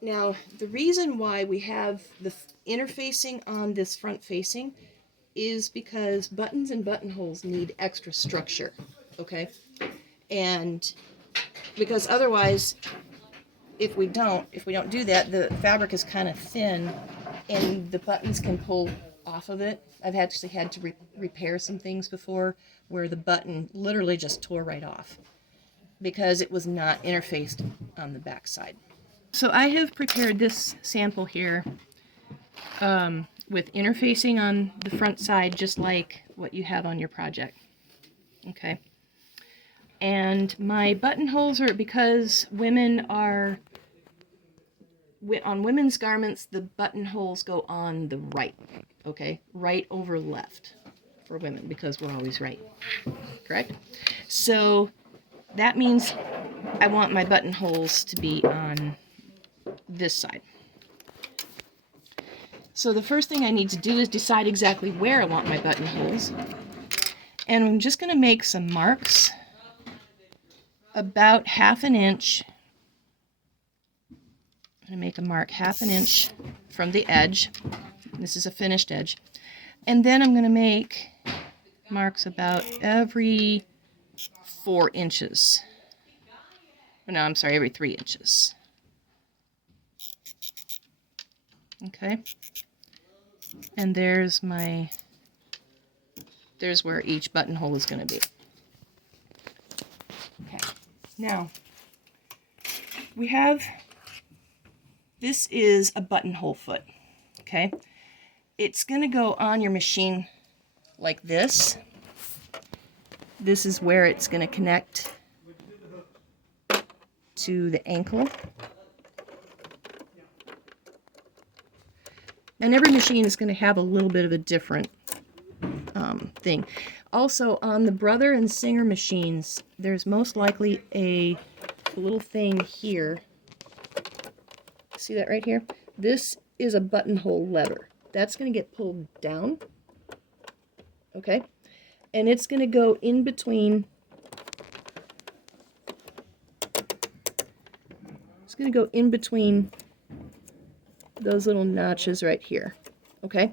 Now, the reason why we have the interfacing on this front facing is because buttons and buttonholes need extra structure, okay? And because otherwise, if we don't do that, the fabric is kind of thin and the buttons can pull off of it. I've actually had to repair some things before where the button literally just tore right off because it was not interfaced on the back side. So I have prepared this sample here with interfacing on the front side, just like what you have on your project. Okay. And my buttonholes are, because women are, on women's garments, the buttonholes go on the right. Okay. Right over left for women, because we're always right. Correct? So that means I want my buttonholes to be on this side. So the first thing I need to do is decide exactly where I want my buttonholes. And I'm just going to make some marks about 1/2 inch. I'm going to make a mark 1/2 inch from the edge. This is a finished edge. And then I'm going to make marks about every 4 inches. No, I'm sorry, every 3 inches. Okay. And there's where each buttonhole is going to be. Okay. Now, this is a buttonhole foot. Okay. It's going to go on your machine like this. This is where it's going to connect to the ankle. And every machine is going to have a little bit of a different thing. Also, on the Brother and Singer machines, there's most likely a little thing here. See that right here? This is a buttonhole lever. That's going to get pulled down. Okay? And it's going to go in between. It's going to go in between those little notches right here. Okay?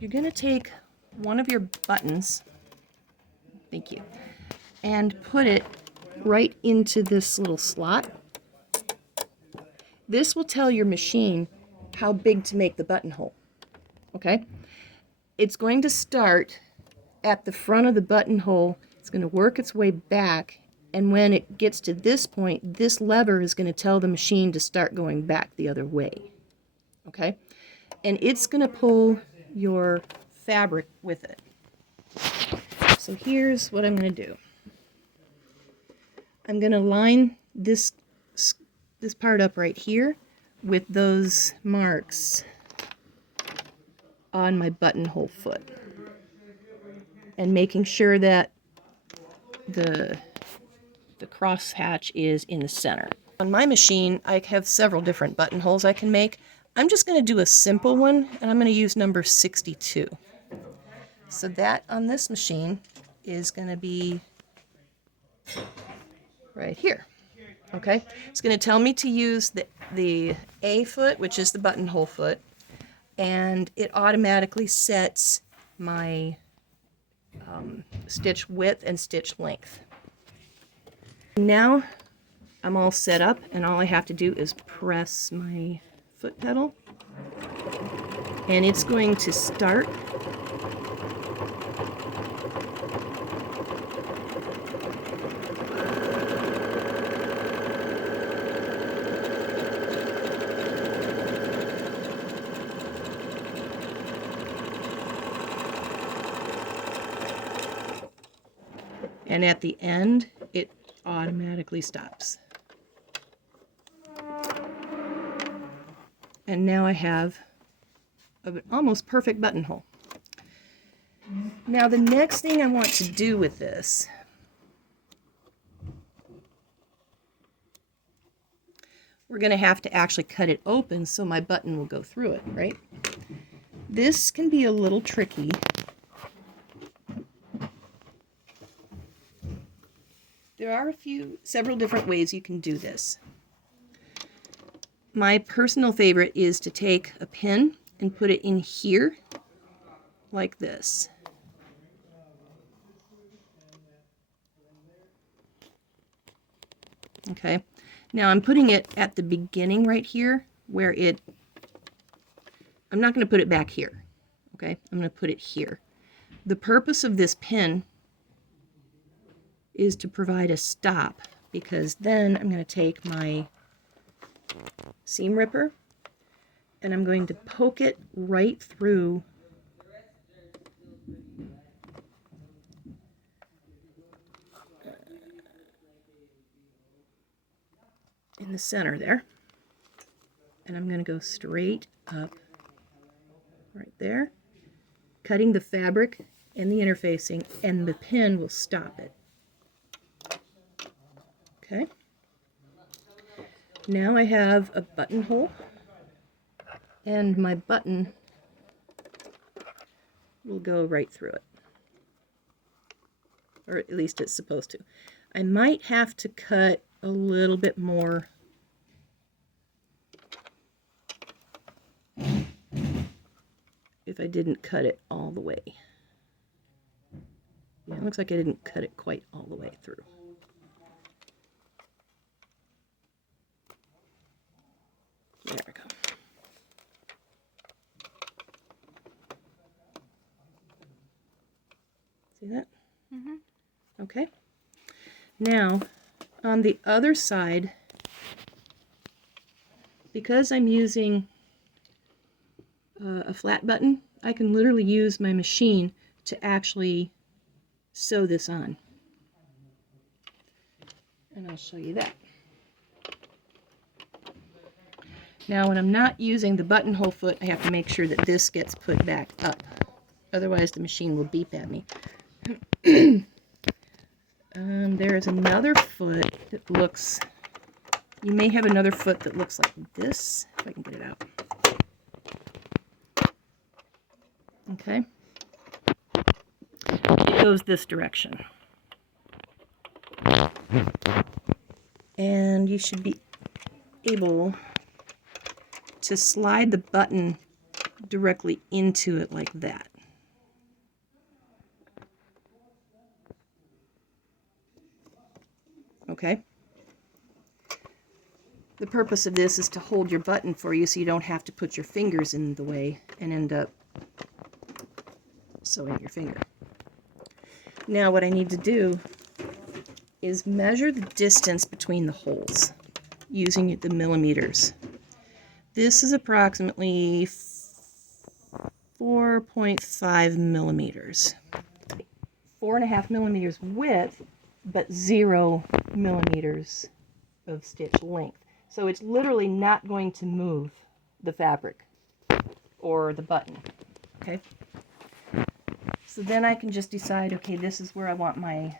You're going to take one of your buttons, thank you, and put it right into this little slot. This will tell your machine how big to make the buttonhole. Okay? It's going to start at the front of the buttonhole. It's going to work its way back, and when it gets to this point, this lever is going to tell the machine to start going back the other way. Okay? And it's going to pull your fabric with it. So here's what I'm going to do. I'm going to line this part up right here with those marks on my buttonhole foot, and making sure that the cross hatch is in the center. On my machine, I have several different buttonholes I can make. I'm just going to do a simple one, and I'm going to use number 62. So that on this machine is going to be right here. Okay? It's going to tell me to use the A foot, which is the buttonhole foot, and it automatically sets my stitch width and stitch length. Now I'm all set up, and all I have to do is press my foot pedal, and it's going to start. And at the end, it automatically stops. And now I have an almost perfect buttonhole. Now the next thing I want to do with this we're going to have to actually cut it open so my button will go through it, right? This can be a little tricky. There are several different ways you can do this. My personal favorite is to take a pin and put it in here, like this. Okay, now I'm putting it at the beginning right here, where I'm not going to put it back here, okay? I'm going to put it here. The purpose of this pin is to provide a stop, because then I'm going to take my seam ripper and I'm going to poke it right through in the center there, and I'm going to go straight up right there, cutting the fabric and the interfacing, and the pin will stop it. Okay, now I have a buttonhole, and my button will go right through it, or at least it's supposed to. I might have to cut a little bit more if I didn't cut it all the way. Yeah, it looks like I didn't cut it quite all the way through. There we go. See that? Mm-hmm. Okay. Now, on the other side, because I'm using a flat button, I can literally use my machine to actually sew this on. And I'll show you that. Now, when I'm not using the buttonhole foot, I have to make sure that this gets put back up. Otherwise, the machine will beep at me. There is another foot that looks... You may have another foot that looks like this, if I can get it out. Okay. It goes this direction. And you should be able to slide the button directly into it like that. Okay. The purpose of this is to hold your button for you so you don't have to put your fingers in the way and end up sewing your finger. Now what I need to do is measure the distance between the holes using the millimeters. This is approximately 4.5 millimeters. 4.5 millimeters width, but 0 millimeters of stitch length. So it's literally not going to move the fabric or the button. Okay? So then I can just decide, okay, this is where I want my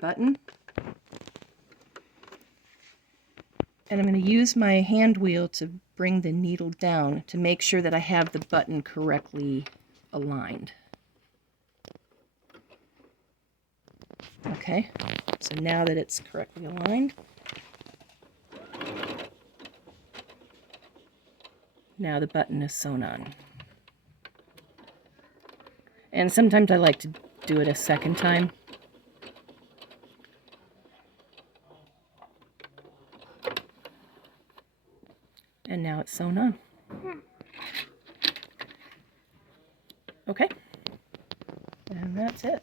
button. And I'm going to use my hand wheel to bring the needle down to make sure that I have the button correctly aligned. Okay, so now that it's correctly aligned, now the button is sewn on. And sometimes I like to do it a second time. And now it's sewn on. Okay, and that's it.